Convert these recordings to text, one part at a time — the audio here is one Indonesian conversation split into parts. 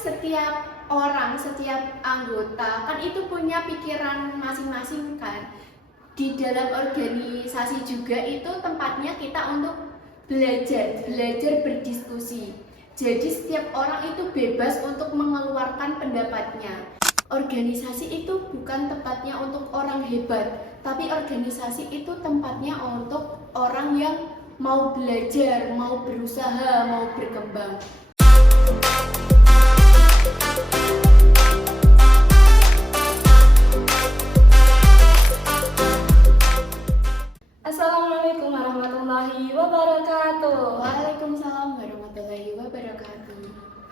setiap orang, setiap anggota kan itu punya pikiran masing-masing kan. Di dalam organisasi juga itu tempatnya kita untuk belajar berdiskusi. Jadi setiap orang itu bebas untuk mengeluarkan pendapatnya. Organisasi itu bukan tempatnya untuk orang hebat, tapi organisasi itu tempatnya untuk orang yang mau belajar, mau berusaha, mau berkembang. Assalamualaikum warahmatullahi wabarakatuh. Waalaikumsalam warahmatullahi wabarakatuh.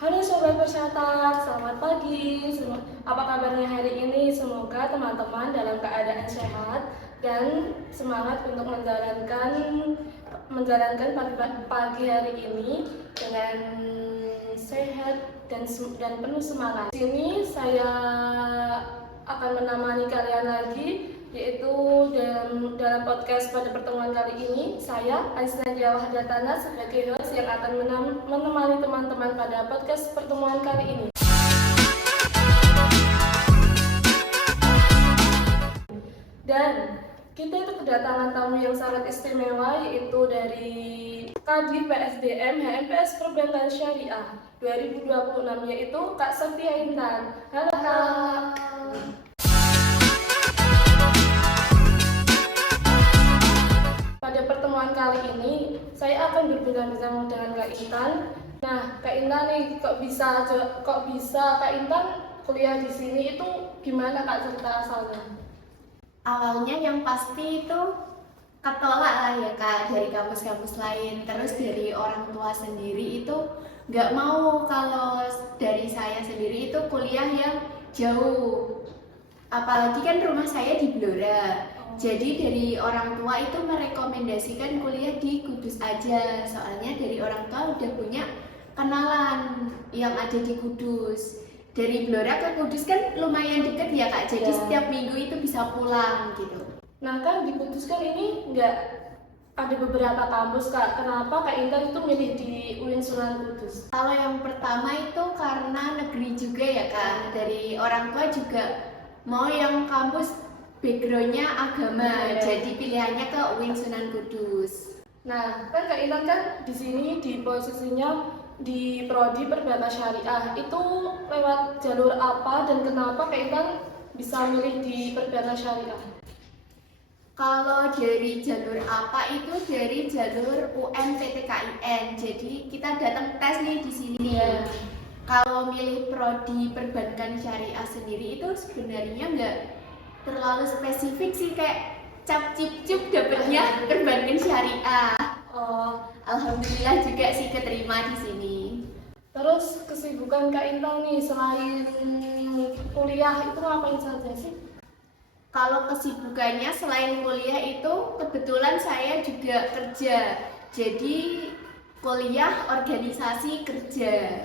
Halo Sobat Persyatak, selamat pagi. Apa kabarnya hari ini? Semoga teman-teman dalam keadaan sehat dan semangat untuk menjalankan pagi hari ini dengan sehat dan penuh semangat. Di sini saya akan menemani kalian lagi, yaitu dalam podcast pada pertemuan kali ini. Saya Aisnadia Wahdatana sebagai host yang akan menemani teman-teman pada podcast pertemuan kali ini. Dan kita itu kedatangan tamu yang sangat istimewa, yaitu dari Kadif PSDM HMPS Perbankan Syariah 2026, yaitu Kak Sofia Intan. Halo Kak. Pada pertemuan kali ini, saya akan berbincang-bincang dengan Kak Intan. Nah, Kak Intan nih, kok bisa Kak Intan kuliah di sini, itu gimana Kak cerita asalnya? Awalnya yang pasti itu ketolak lah ya Kak, dari kampus-kampus lain. Terus dari orang tua sendiri itu nggak mau kalau dari saya sendiri itu kuliah yang jauh. Apalagi kan rumah saya di Blora. Jadi dari orang tua itu merekomendasikan kuliah di Kudus aja. Soalnya dari orang tua udah punya kenalan yang ada di Kudus. Dari Blora ke Kudus kan lumayan deket ya Kak. Jadi setiap minggu itu bisa pulang gitu. Nah kan di Kudus kan ini nggak ada beberapa kampus Kak. Kenapa Kak Intan itu milih di UIN Sunan Kudus? Kalau yang pertama itu karena negeri juga ya Kak. Dari orang tua juga mau yang kampus backgroundnya agama, jadi pilihannya ke UIN Sunan Kudus. Nah, kan Kak Intan kan di sini di posisinya di Prodi Perbankan Syariah. Itu lewat jalur apa dan kenapa Kak Intan bisa milih di Perbankan Syariah? Kalau dari jalur apa itu dari jalur UMPTKIN. Jadi kita datang tes nih di sini. Ya. Kalau milih Prodi Perbankan Syariah sendiri itu sebenarnya nggak terlalu spesifik sih, kayak cap cip cip dapetnya Perbankan Syariah. Oh, Alhamdulillah juga sih keterima di sini. terus kesibukan Kak Intan nih selain kuliah itu ngapain saja sih? Kalau kesibukannya selain kuliah itu kebetulan saya juga kerja. Jadi kuliah, organisasi, kerja.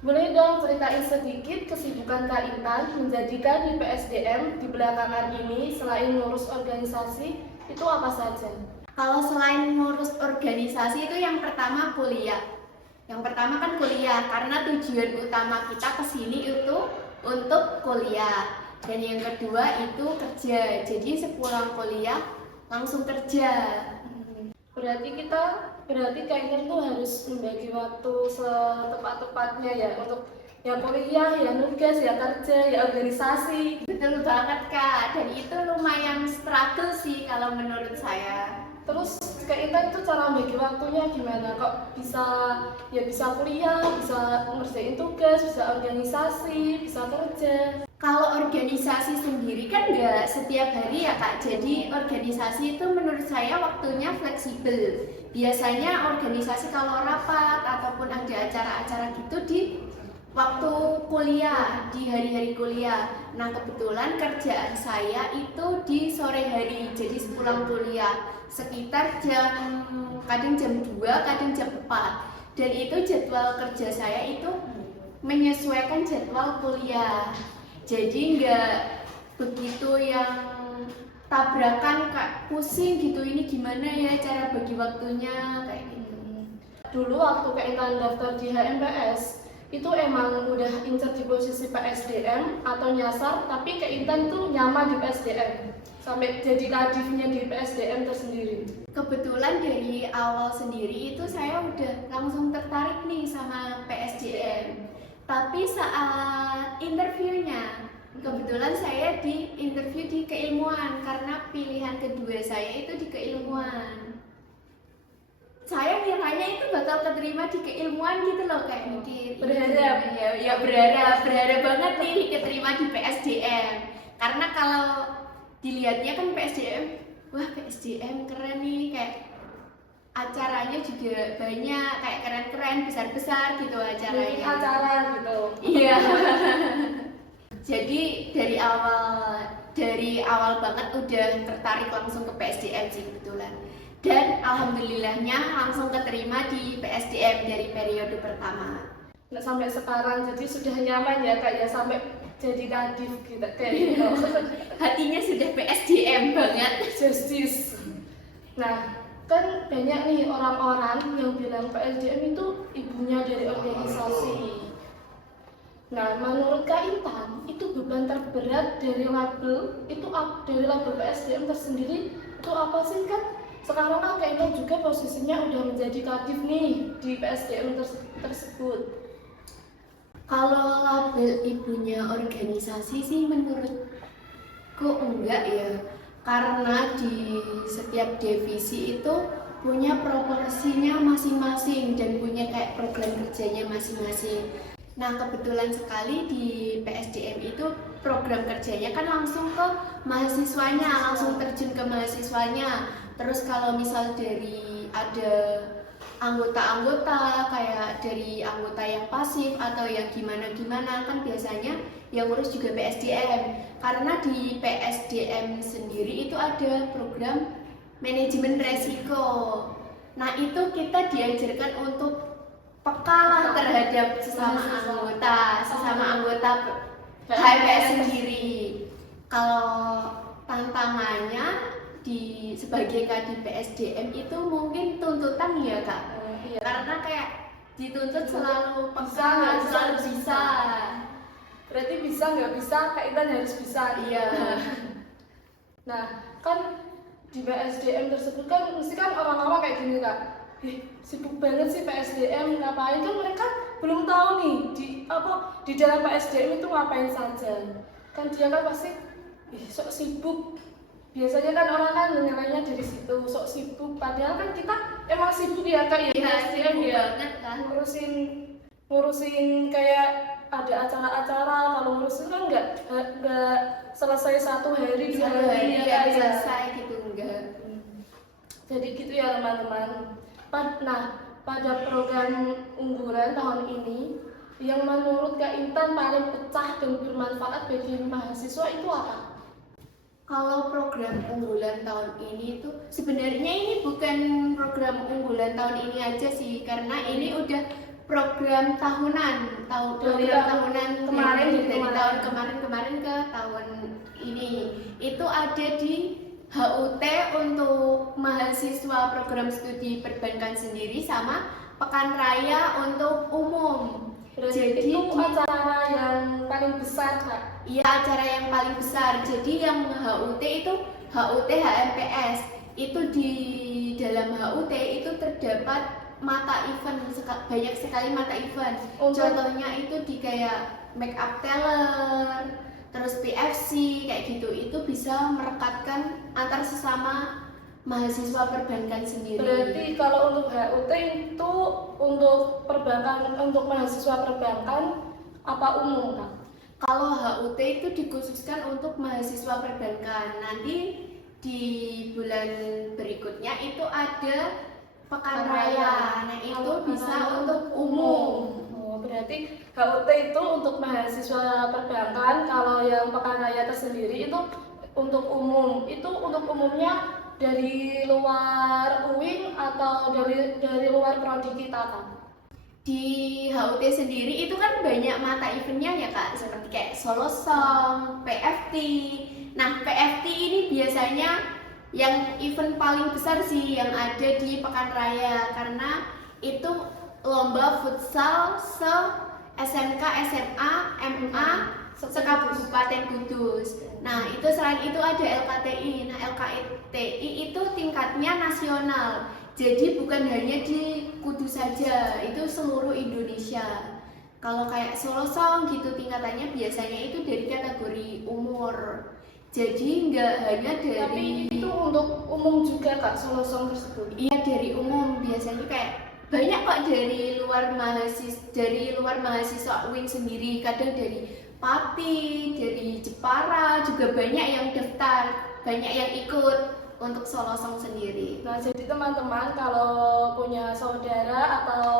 Boleh dong ceritain sedikit kesibukan Kak Intan menjadi di PSDM di belakangan ini selain ngurus organisasi, itu apa saja? Kalau selain ngurus organisasi itu yang pertama kuliah. Yang pertama kan kuliah, karena tujuan utama kita kesini itu untuk kuliah. Dan yang kedua itu kerja. Jadi sepulang kuliah langsung kerja. Berarti Kak Intan tuh harus membagi waktu setepat-tepatnya ya untuk ya kuliah, ya nugas, ya kerja, ya organisasi. Betul banget Kak, dan itu lumayan struggle sih kalau menurut saya. Terus Kak Intan itu cara bagi waktunya gimana? Kok bisa kuliah, bisa ngerjain tugas, bisa organisasi, bisa kerja? Kalau organisasi sendiri kan nggak setiap hari ya Kak, jadi organisasi itu menurut saya waktunya fleksibel. Biasanya organisasi kalau rapat ataupun ada acara-acara gitu di waktu kuliah, di hari-hari kuliah. Nah kebetulan kerjaan saya itu di sore hari, jadi sepulang kuliah sekitar kadang jam 2, kadang jam 4. Dan itu jadwal kerja saya itu menyesuaikan jadwal kuliah. Jadi nggak begitu yang tabrakan Kak, pusing gitu, ini gimana ya cara bagi waktunya kayak gitu. Dulu waktu Kak Intan daftar di HMPS, itu emang udah incer di posisi PSDM atau nyasar, tapi Kak Intan tuh nyaman di PSDM sampai jadi kadifnya di PSDM tersendiri. Kebetulan dari awal sendiri itu saya udah langsung tertarik nih sama PSDM. Tapi saat interviewnya, kebetulan saya di interview di keilmuan karena pilihan kedua saya itu di keilmuan. Saya kiranya itu bakal keterima di keilmuan gitu loh, kayak mikir Berharap. ya berharap banget nih keterima di PSDM. Karena kalau dilihatnya kan PSDM, wah PSDM keren nih, kayak acaranya juga banyak, kayak keren-keren, besar-besar gitu Bikin acaranya. acara gitu. Iya. Jadi dari awal banget udah tertarik langsung ke PSDM sih kebetulan. Dan alhamdulillahnya langsung keterima di PSDM dari periode pertama. Nah, sampai sekarang jadi sudah nyaman ya Kak ya, sampai jadi kadif gitu kayak gitu. Hatinya sudah PSDM banget. Justice. Nah, kan banyak nih orang-orang yang bilang PSDM itu ibunya dari organisasi. Nah, menurut Kak Intan, itu beban terberat dari label dari label PSDM tersendiri itu apa sih kan? Sekarang kan Kak Intan juga posisinya udah menjadi kadif nih di PSDM tersebut. Kalau label ibunya organisasi sih menurutku enggak ya. Karena di setiap divisi itu punya proporsinya masing-masing dan punya kayak program kerjanya masing-masing. Nah, kebetulan sekali di PSDM itu program kerjanya kan langsung ke mahasiswanya, langsung terjun ke mahasiswanya. Terus kalau misal dari ada anggota-anggota kayak dari anggota yang pasif atau yang gimana-gimana, kan biasanya yang ngurus juga PSDM. Karena di PSDM sendiri itu ada program manajemen resiko. Nah, itu kita diajarkan untuk peka terhadap sesama anggota HMPS sendiri. Kalau tantangannya sebagai kadif PSDM itu mungkin tuntutan ya Kak. Iya. Karena kayak dituntut selalu peka, Bisa, selalu bisa. Berarti bisa nggak bisa Kak Intan harus bisa. Iya. Nah, kan di PSDM tersebut kan mesti kan orang-orang kayak gini Kak. Sibuk banget sih PSDM, ngapain? Kan mereka belum tahu nih di dalam PSDM itu ngapain saja. Kan dia kan pasti sok sibuk. Biasanya kan orang kan menilainya dari situ, sok sibuk. Padahal kan kita emang sibuk ya Kak ya. PSDM ya banget kan. Ngurusin kayak ada acara-acara, kalau ngurusin kan nggak selesai 1 hari 2 hari ya Kak, selesai gitu enggak. Jadi gitu ya teman-teman. Nah, pada program unggulan tahun ini yang menurut Kak Intan paling pecah dan bermanfaat bagi mahasiswa itu apa? Kalau program unggulan tahun ini tuh sebenarnya ini bukan program unggulan tahun ini aja sih, karena ini udah program tahunan, tahunan kemarin dari tahun kemarin ke tahun ini. Itu ada di HUT untuk mahasiswa program studi perbankan sendiri sama Pekan Raya untuk umum. Jadi itu acara yang paling besar Kak. Iya, acara yang paling besar. Jadi yang HUT itu HUT HMPS. Itu di dalam HUT itu terdapat mata event, banyak sekali mata event. Contohnya itu di kayak make up teller, terus PFC kayak gitu. Itu bisa merekatkan antar sesama mahasiswa perbankan sendiri. Berarti kalau untuk HUT itu untuk perbankan, untuk mahasiswa perbankan apa umum Kak? Kalau HUT itu dikhususkan untuk mahasiswa perbankan. Nanti di bulan berikutnya itu ada Pekan Raya. Nah, itu bisa untuk umum. Oh, berarti HUT itu untuk mahasiswa perbankan, kalau yang Pekan Raya tersendiri itu untuk umum. Itu untuk umumnya dari luar UIN atau dari luar prodi kita Kak? Di HUT sendiri itu kan banyak mata eventnya ya Kak, seperti kayak solo song, PFT. Nah, PFT ini biasanya yang event paling besar sih yang ada di Pekan Raya, karena itu lomba futsal se SMK, SMA, MA, Sekabupaten Kudus. Nah, itu selain itu ada LKTI. Nah, LKTI itu tingkatnya nasional. Jadi bukan hanya di Kudus saja, itu seluruh Indonesia. Kalau kayak Solo Song gitu tingkatannya biasanya itu dari kategori umur. Jadi nggak hanya dari. Tapi itu untuk umum juga Kak, Solo Song tersebut. Iya, dari umum biasanya kayak banyak kok dari luar mahasiswa UIN sendiri, kadang dari Pati, dari Jepara juga banyak yang daftar, banyak yang ikut untuk Solo Song sendiri. Nah, jadi teman-teman kalau punya saudara atau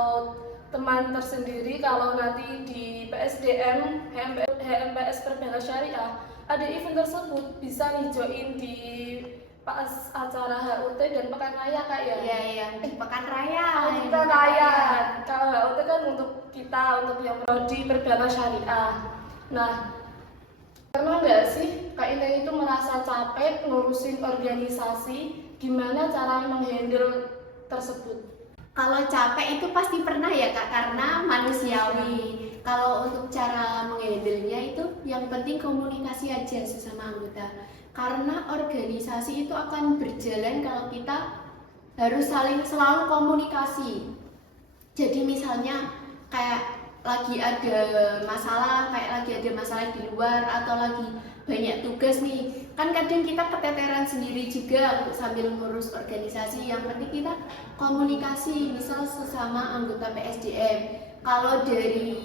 teman tersendiri, kalau nanti di PSDM, HMPS Perbela Syariah ada event tersebut, bisa nih join di pas acara HUT dan Pekan Raya Kak ya? Iya, di Pekan Raya. Pekan Raya. Kalau HUT kan untuk kita, untuk yang prodi Perbela Syariah. Nah, pernah nggak sih Kak Indah itu merasa capek ngurusin organisasi? Gimana cara menghandle tersebut? Kalau capek itu pasti pernah ya Kak, karena manusiawi. Kalau untuk cara menghandle-nya itu yang penting komunikasi aja sesama anggota. Karena organisasi itu akan berjalan kalau kita harus selalu komunikasi. Jadi misalnya kayak lagi ada masalah di luar atau lagi banyak tugas nih, kan kadang kita keteteran sendiri juga untuk sambil ngurus organisasi. Yang penting kita komunikasi, misal sesama anggota PSDM. Kalau dari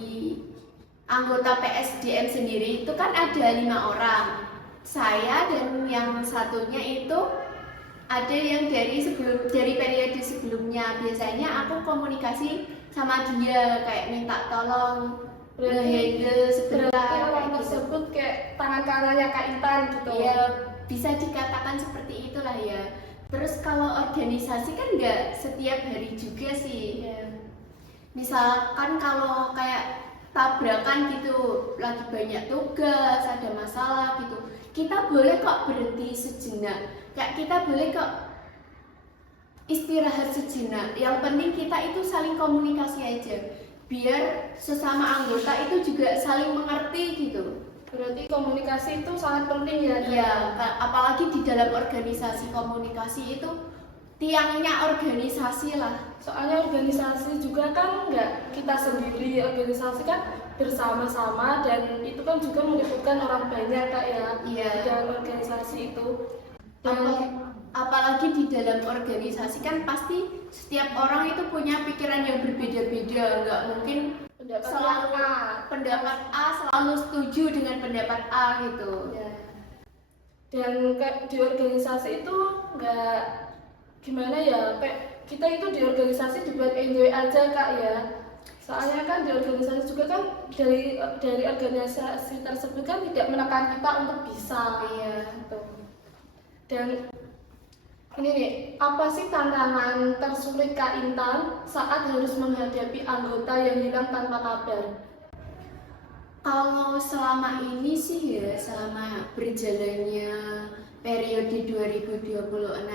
anggota PSDM sendiri itu kan ada 5 orang, saya dan yang satunya itu ada yang dari periode sebelumnya. Biasanya aku komunikasi sama dia kayak minta tolong handle sebentar. Berarti orang gitu. tersebut kayak tangan kanannya Kak Intan gitu. Iya, bisa dikatakan seperti itulah ya. Terus kalau organisasi kan nggak setiap hari juga sih. Misalkan kalau kayak tabrakan gitu, lagi banyak tugas, ada masalah gitu, kita boleh kok berhenti sejenak. Kayak kita boleh kok istirahat sejenak. Yang penting kita itu saling komunikasi aja, biar sesama anggota itu juga saling mengerti gitu. Berarti komunikasi itu sangat penting ya. Iya, apalagi di dalam organisasi, komunikasi itu tiangnya organisasi lah. Soalnya organisasi juga kan nggak kita sendiri, organisasi kan bersama-sama dan itu kan juga melibatkan orang banyak Kak ya. Iya. Di dalam organisasi itu. Apalagi di dalam organisasi kan pasti setiap orang itu punya pikiran yang berbeda-beda, nggak mungkin pendapat A selalu setuju dengan pendapat A gitu. Ya. Dan di organisasi itu nggak gimana ya, kita itu di organisasi dibuat enjoy aja Kak ya. Soalnya kan di organisasi juga kan dari organisasi tersebut kan tidak menekan kita untuk bisa. Iya. Gitu. Dan ini nih, apa sih tantangan tersulit Kak Intan saat harus menghadapi anggota yang hilang tanpa kabar? Kalau selama ini sih ya, selama berjalannya periode 2026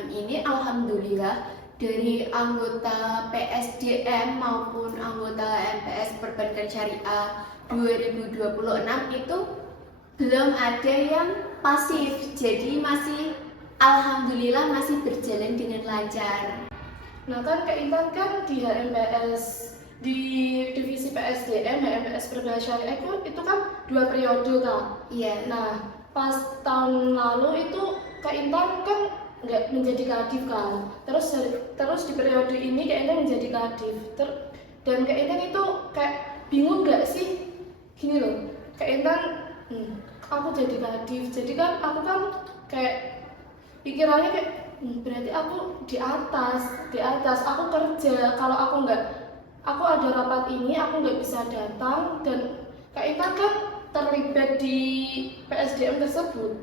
ini, alhamdulillah dari anggota PSDM maupun anggota MPS Perbankan Syariah 2026 itu belum ada yang pasif, jadi masih alhamdulillah masih berjalan dengan lancar. Nah kan Kak Intan kan di HMPS, di divisi PSDM, HMPS Perbela Syariah itu kan 2 periode Kak. Iya. Nah pas tahun lalu itu Kak Intan kan nggak menjadi kadif kan. Terus di periode ini Kak Intan menjadi kadif. Dan Kak Intan itu kayak bingung nggak sih? Gini loh, Kak Intan, aku jadi kadif, jadi kan aku kan kayak pikirannya kayak berarti aku di atas aku kerja. Kalau aku ada rapat ini aku nggak bisa datang, dan Kak Intan kan terlibat di PSDM tersebut.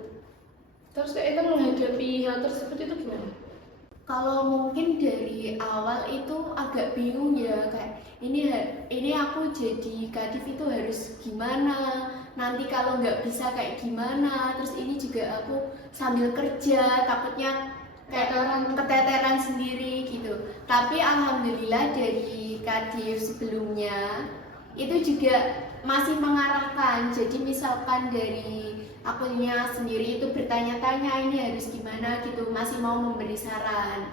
Terus Kak Intan menghadapi hal tersebut itu gimana? Kalau mungkin dari awal itu agak bingung ya, kayak ini aku jadi kadif itu harus gimana, nanti kalau nggak bisa kayak gimana, terus ini juga aku sambil kerja takutnya kayak keteteran sendiri gitu. Tapi alhamdulillah dari kadif sebelumnya itu juga masih mengarahkan. Jadi misalkan dari akunya sendiri itu bertanya-tanya ini harus gimana gitu, masih mau memberi saran.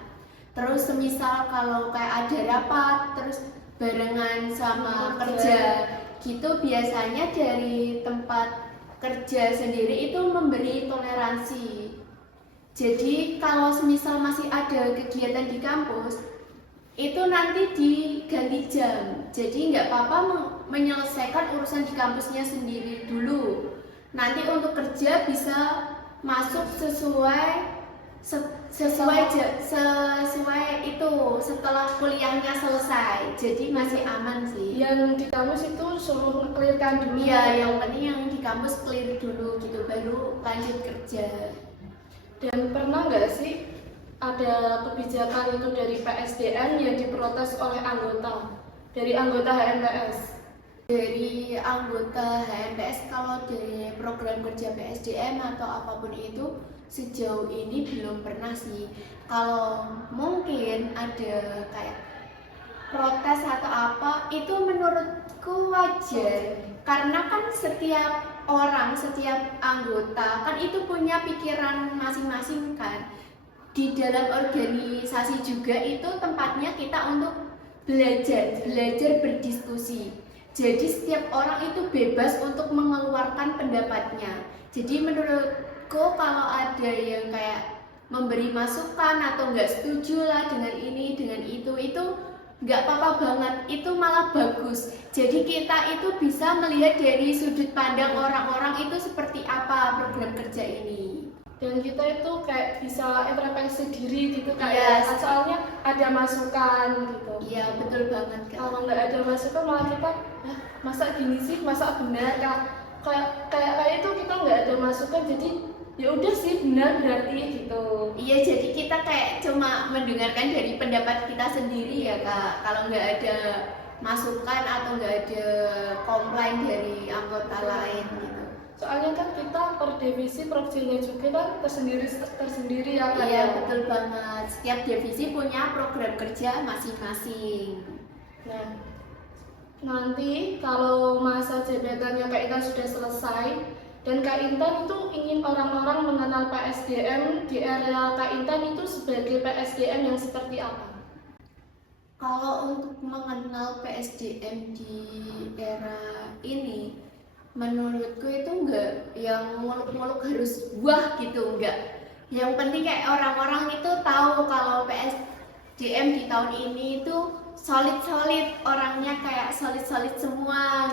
Terus semisal kalau kayak ada rapat terus barengan sama kerja gitu, biasanya dari tempat kerja sendiri itu memberi toleransi. Jadi kalau semisal masih ada kegiatan di kampus itu nanti diganti jam. Jadi nggak apa-apa menyelesaikan urusan di kampusnya sendiri dulu. Nanti untuk kerja bisa masuk sesuai itu setelah kuliahnya selesai. Jadi masih aman sih. Yang di kampus itu suruh clearkan dulu. Iya, yang penting yang di kampus clear dulu gitu, baru lanjut kerja. Dan pernah nggak sih ada kebijakan itu dari PSDM yang diprotes oleh dari anggota HMPS? Dari anggota HMPS, kalau dari program kerja PSDM atau apapun itu sejauh ini belum pernah sih. Kalau mungkin ada kayak protes atau apa, itu menurutku wajar. Karena kan setiap orang, setiap anggota kan itu punya pikiran masing-masing kan. Di dalam organisasi juga itu tempatnya kita untuk belajar berdiskusi. Jadi setiap orang itu bebas untuk mengeluarkan pendapatnya. Jadi menurutku kalau ada yang kayak memberi masukan atau nggak setuju lah dengan ini, dengan itu nggak apa-apa banget, itu malah bagus. Jadi kita itu bisa melihat dari sudut pandang orang-orang itu seperti apa program kerja ini. Dan kita itu kayak bisa introspeksi diri gitu, kayak soalnya ada masukan gitu. Iya, betul banget Kak. Kalau nggak ada masukan malah kita masa gini sih, masa benar, kayak itu kita nggak ada masukan, jadi ya udah sih benar berarti gitu. Iya, jadi kita kayak cuma mendengarkan dari pendapat kita sendiri ya Kak. Kalau nggak ada masukan atau nggak ada komplain dari anggota lain gitu. Soalnya kan kita per divisi profesinya juga kan tersendiri ya Kak. Iya, betul banget. Setiap divisi punya program kerja masing-masing. Nah, nanti kalau masa jabatannya Kak Intan sudah selesai dan Kak Intan itu ingin orang-orang mengenal PSDM di area Kak Intan itu sebagai PSDM yang seperti apa? Kalau untuk mengenal PSDM di era ini, menurutku itu enggak yang muluk-muluk harus wah gitu, enggak. Yang penting kayak orang-orang itu tahu kalau PSDM di tahun ini itu solid-solid, orangnya kayak solid-solid semua,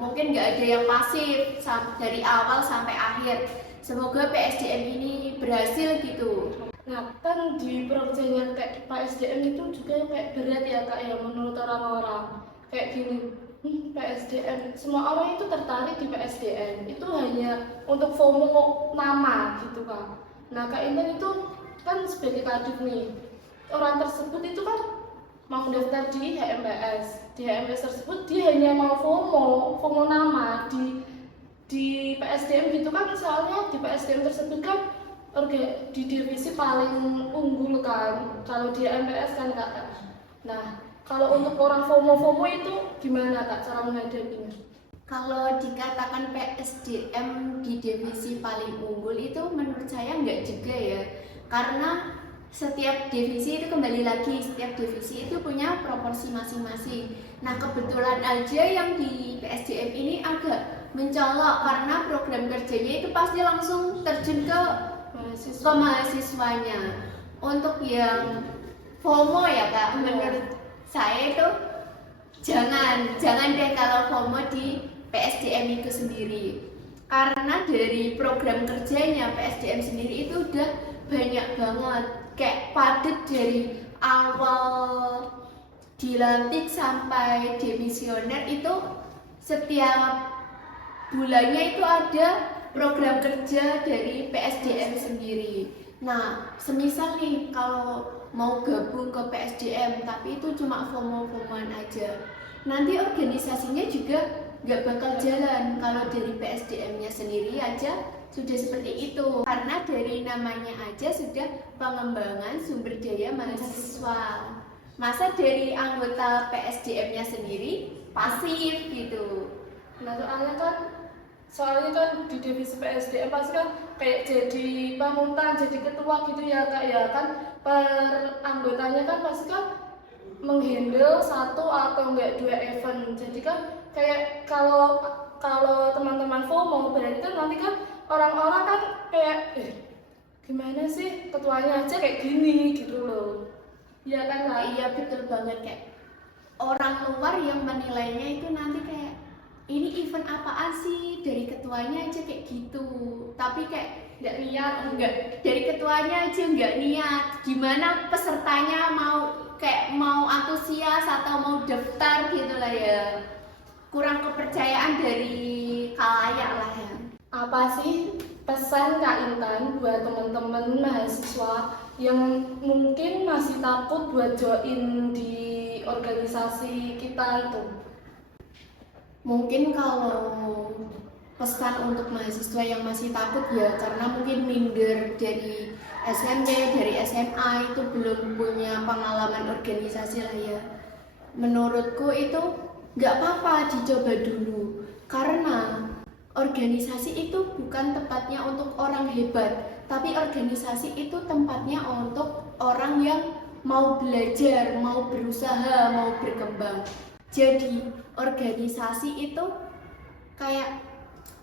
mungkin nggak ada yang pasif dari awal sampai akhir. Semoga PSDM ini berhasil gitu. Nah, kan di profesinya kayak PSDM itu juga kayak berat ya Kak ya menurut orang-orang. Kayak gini, PSDM, semua orang itu tertarik di PSDM, itu hanya untuk FOMO nama gitu Kak. Nah Kak Intan itu kan sebagai kadif nih, orang tersebut itu kan mau daftar di HMPS. Di HMPS tersebut dia hanya mau FOMO nama di PSDM gitu kan, soalnya di PSDM tersebut kan di divisi paling unggul kan, kalau di HMPS kan Kak. Nah, kalau untuk orang FOMO itu gimana Kak cara menghadapinya? Kalau dikatakan PSDM di divisi paling unggul itu menurut saya enggak juga ya. Karena setiap divisi itu kembali lagi, setiap divisi itu punya proporsi masing-masing. Nah, kebetulan aja yang di PSDM ini agak mencolok karena program kerjanya itu pasti langsung terjun ke mahasiswanya. Untuk yang FOMO ya Kak, menurut saya itu jangan deh kalau FOMO di PSDM itu sendiri, karena dari program kerjanya PSDM sendiri itu udah banyak banget, kayak padat dari awal dilantik sampai demisioner itu setiap bulannya itu ada program kerja dari PSDM sendiri. Nah, semisal nih kalau mau gabung ke PSDM tapi itu cuma FOMO-FOMOan aja, nanti organisasinya juga nggak bakal jalan. Kalau dari PSDM-nya sendiri aja sudah seperti itu, karena dari namanya aja sudah pengembangan sumber daya mahasiswa. Masa dari anggota PSDM-nya sendiri pasif gitu. Nah soalnya kan di divisi PSDM pasti kan kayak jadi panutan, jadi ketua gitu ya kak ya kan, per anggotanya kan pasti kan menghandle satu atau enggak dua event. Jadi kan kayak kalau kalau teman-teman FOMO berarti kan nanti kan orang-orang kan kayak gimana sih ketuanya aja kayak gini gitu loh. Ya kan kak? Iya betul banget, kayak orang luar yang menilainya itu nanti kayak ini event apaan sih, dari ketuanya aja kayak gitu, tapi kayak Nggak niat enggak, dari ketuanya aja nggak niat, gimana pesertanya mau antusias atau mau daftar gitu lah ya, kurang kepercayaan dari khalayak lah ya. Apa sih pesan Kak Intan buat teman-teman mahasiswa yang mungkin masih takut buat join di organisasi kita itu? Mungkin kalau pesan untuk mahasiswa yang masih takut ya karena mungkin minder dari SMP, dari SMA itu belum punya pengalaman organisasi lah ya. Menurutku itu nggak apa-apa dicoba dulu, karena organisasi itu bukan tempatnya untuk orang hebat, tapi organisasi itu tempatnya untuk orang yang mau belajar, mau berusaha, mau berkembang. Jadi organisasi itu kayak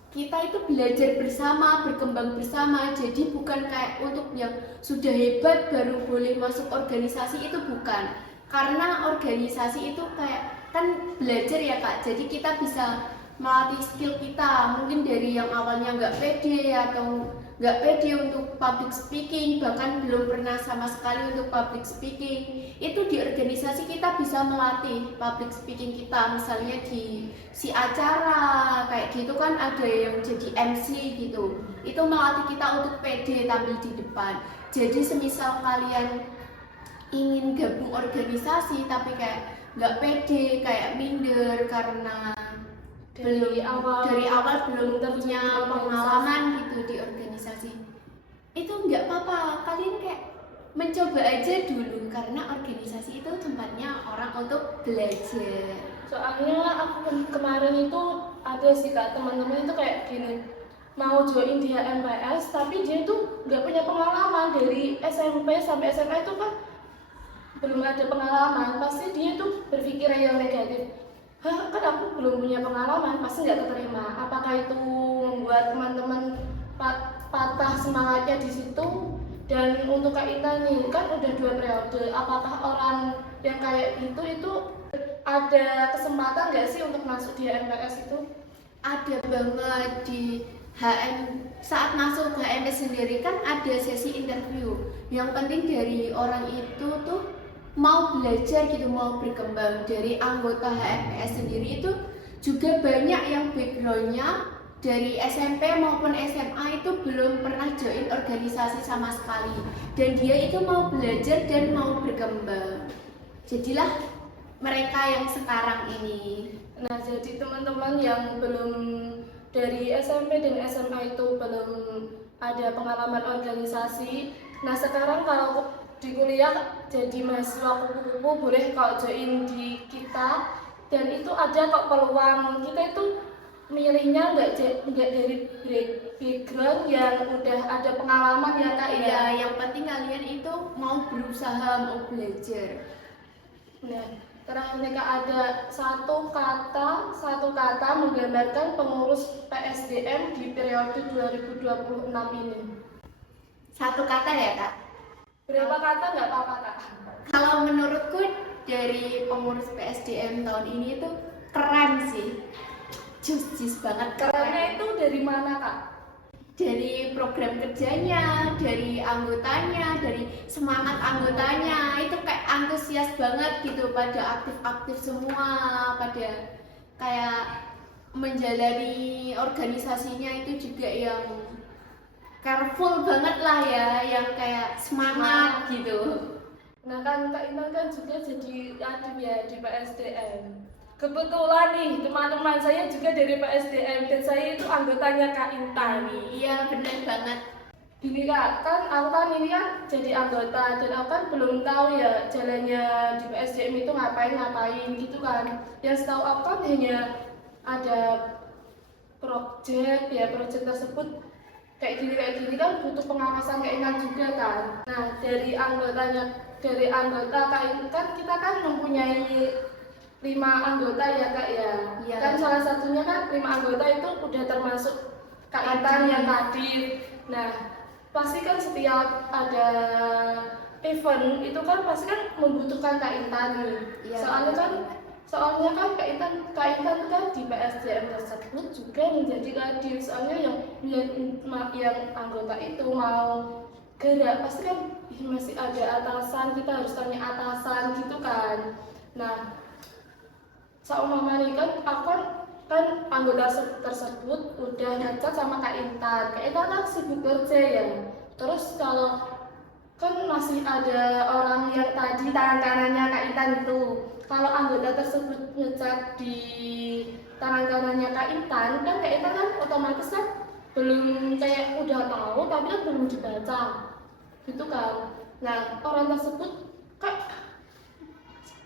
kita itu belajar bersama, berkembang bersama. Jadi bukan kayak untuk yang sudah hebat baru boleh masuk organisasi, itu bukan. Karena organisasi itu kayak kan belajar ya kak, jadi kita bisa melatih skill kita, mungkin dari yang awalnya nggak pede atau nggak pede untuk public speaking, bahkan belum pernah sama sekali untuk public speaking, itu di organisasi kita bisa melatih public speaking kita. Misalnya di si acara kayak gitu kan ada yang jadi MC gitu, itu melatih kita untuk pede tampil di depan. Jadi semisal kalian ingin gabung organisasi tapi kayak nggak pede, kayak minder karena dari awal belum punya pengalaman gitu di organisasi, itu nggak apa-apa, kalian kayak mencoba aja dulu, karena organisasi itu tempatnya orang untuk belajar. Soalnya aku kemarin itu ada sih kak teman-teman itu kayak gini, mau join di HMPS tapi dia tuh nggak punya pengalaman, dari SMP sampai SMA itu kan belum ada pengalaman, pasti dia tuh berpikir yang negatif. Hah, kan aku belum punya pengalaman, pasti nggak keterima. Apakah itu membuat teman-teman patah semangatnya di situ? Dan untuk Kak Intan nih, kan udah 2 periode. Apakah orang yang kayak gitu itu ada kesempatan nggak sih untuk masuk di HMPS itu? Ada banget. Di saat masuk HMPS sendiri kan ada sesi interview. Yang penting dari orang itu tuh mau belajar gitu, mau berkembang. Dari anggota HMPS sendiri itu juga banyak yang backgroundnya dari SMP maupun SMA itu belum pernah join organisasi sama sekali, dan dia itu mau belajar dan mau berkembang. Jadilah mereka yang sekarang ini. Nah, jadi teman-teman yang belum dari SMP dan SMA itu belum ada pengalaman organisasi, nah sekarang kalau di kuliah jadi mahasiswa kupu-kupu boleh kok join di kita, dan itu ada kok peluang. Kita itu milihnya nggak dari background yang udah ada pengalaman ya kak ya. Ya, yang penting kalian itu mau berusaha, mau belajar. Nah, terakhir kak ada satu kata menggambarkan pengurus PSDM di periode 2026 ini. Satu kata ya kak? Berapa kata nggak apa-apa kak? Kalau menurutku dari pengurus PSDM tahun ini itu keren sih, jus banget. Kerennya itu dari mana kak? Dari program kerjanya, dari anggotanya, dari semangat anggotanya, itu kayak antusias banget gitu, pada aktif-aktif semua, pada kayak menjalani organisasinya itu juga yang careful banget lah ya, yang kayak semangat gitu. Nah kan Kak Intan kan juga jadi admin ya di PSDM. Kebetulan nih teman-teman saya juga dari PSDM dan saya itu anggotanya Kak Intan. Iya benar banget. Gini kak, kan aku kan ini kan jadi anggota dan aku kan belum tahu ya jalannya di PSDM itu ngapain gitu kan. Yang setahu aku kan hanya ada project tersebut kayak gini kan butuh pengawasan Kak Intan juga kan. Nah, dari anggota Kak Intan kita kan mempunyai 5 anggota ya Kak ya. Iya. Kan salah satunya kan 5 anggota itu udah termasuk Kak Intan yang hadir. Nah, pasti kan setiap ada event itu kan pasti kan membutuhkan Kak Intan nih. Iya, Soalnya kan Kak Intan kan di PSDM tersebut juga menjadi hadir. Soalnya yang anggota itu mau gerak pasti kan masih ada atasan, kita harus tanya atasan gitu kan. Nah, seumpama nih kan aku kan anggota tersebut udah ngechat sama Kak Intan. Kak Intan kan sibuk kerja ya. Terus kalau kan masih ada orang yang tadi tangan kanannya Kak Intan itu. Kalau anggota tersebut ngechat di tangan kanannya Kak Intan, kan Kak Intan kan otomatis kan belum kayak udah tahu tapi kan belum dibaca. Gitu kan. Nah, orang tersebut Kak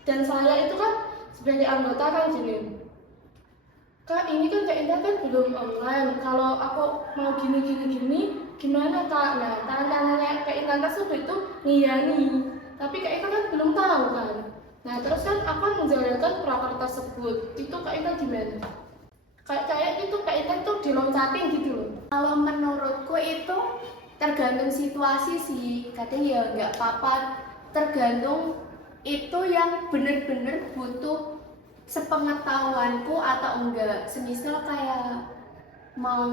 dan saya itu kan sebagai anggota kan gini. Kak, ini kan Kak Intan kan belum online. Kalau aku mau gini gimana Kak? Nah, tangan kanannya Kak Intan tersebut itu ngiyani. Tapi Kak Intan kan belum tahu kan. Nah, terus kan aku menjalankan praker tersebut. Itu Kak Intan gimana? Kayak itu Kak Intan tuh diloncatin gitu loh. Kalau menurutku itu tergantung situasi sih. Kadang ya nggak apa-apa. Tergantung itu yang bener-bener butuh sepengetahuanku atau enggak. Semisal kayak mau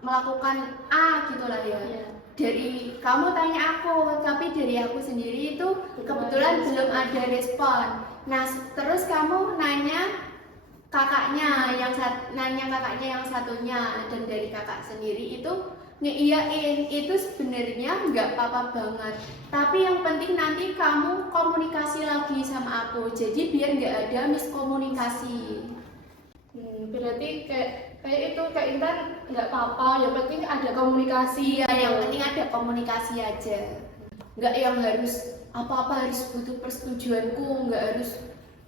melakukan A gitulah ya. Iya. Dari kamu tanya aku, tapi dari aku sendiri itu kebetulan belum ada respon. Nah, terus kamu nanya kakaknya yang satunya, dan dari kakak sendiri itu ngeiyain. Itu sebenarnya nggak apa-apa banget, tapi yang penting nanti kamu komunikasi lagi sama aku, jadi biar nggak ada miskomunikasi. Berarti kayak itu Kak Intan nggak apa-apa, yang penting ada komunikasi. Iya, yang penting ada komunikasi aja, nggak yang harus apa-apa harus butuh persetujuanku, nggak harus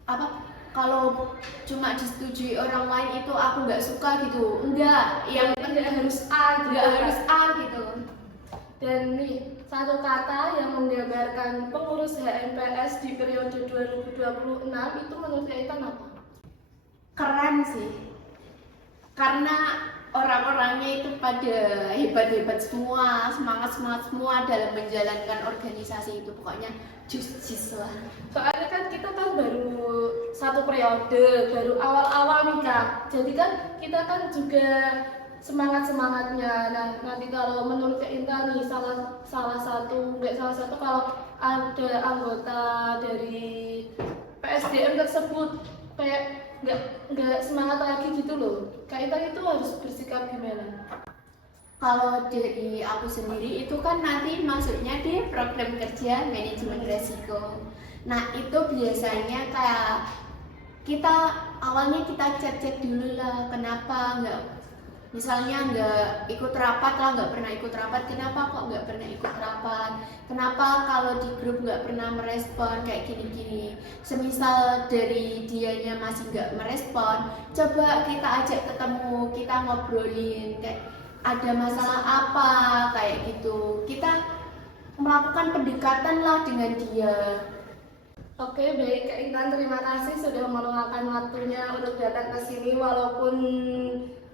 apa kalau cuma disetujui orang lain itu aku nggak suka gitu, enggak, yang Nggak harus A gitu. nggak harus A gitu. Dan nih, satu kata yang menggambarkan pengurus HMPS di periode 2026 itu menurut Kak Intan apa? Keren sih, karena orang-orangnya itu pada hebat-hebat semua, semangat semua dalam menjalankan organisasi itu, pokoknya jus lah. Soalnya kan kita kan baru satu periode, baru awal-awal nih Kak. Jadi kan kita kan juga semangat-semangatnya. Nah, nanti kalau menurut Kak Intan nih salah satu kalau ada anggota dari PSDM tersebut kayak nggak semangat lagi gitu loh. Kak Intan itu harus bersikap gimana? Kalau dari aku sendiri itu kan nanti masuknya di program kerja manajemen resiko. Nah, itu biasanya kayak awalnya kita cek dulu lah, kenapa nggak ikut rapat lah, nggak pernah ikut rapat, kenapa kok nggak pernah ikut rapat, kenapa kalau di grup nggak pernah merespon kayak gini. Semisal dari dianya masih nggak merespon, coba kita ajak ketemu, kita ngobrolin kayak ada masalah apa kayak gitu, kita melakukan pendekatan lah dengan dia. Oke, baik Kak Intan, terima kasih sudah meluangkan waktunya untuk datang ke sini walaupun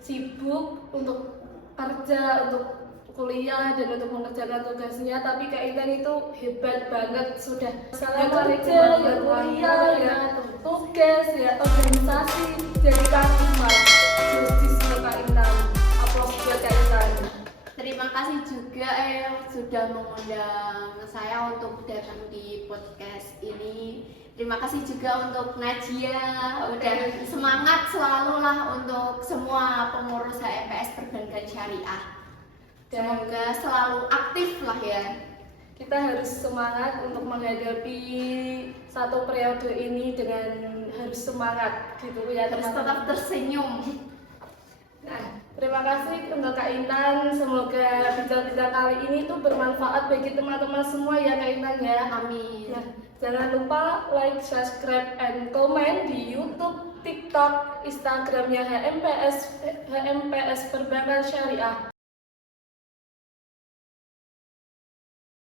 sibuk untuk kerja, untuk kuliah dan untuk mengerjakan tugasnya, tapi Kak Intan itu hebat banget, sudah kerja, ya kuliah, ya tugas, ya organisasi, jadi karisma. Justice Kak Intan, aplaus buat Kak Intan. Terima kasih juga sudah mengundang saya untuk datang di podcast ini. Terima kasih juga untuk Najia, udah semangat selalu lah untuk semua pengurus HMPS Perbankan Syariah. Semoga selalu aktif lah ya. Kita harus semangat untuk menghadapi satu periode ini dengan harus semangat gitu ya, Terus tetap tersenyum. Nah, terima kasih untuk Kak Intan. Semoga bincang-bincang kali ini tuh bermanfaat bagi teman-teman semua ya Kak Intan ya. Amin. Nah, jangan lupa like, subscribe, and comment di YouTube TikTok, Instagramnya HMPS Perbankan Syariah.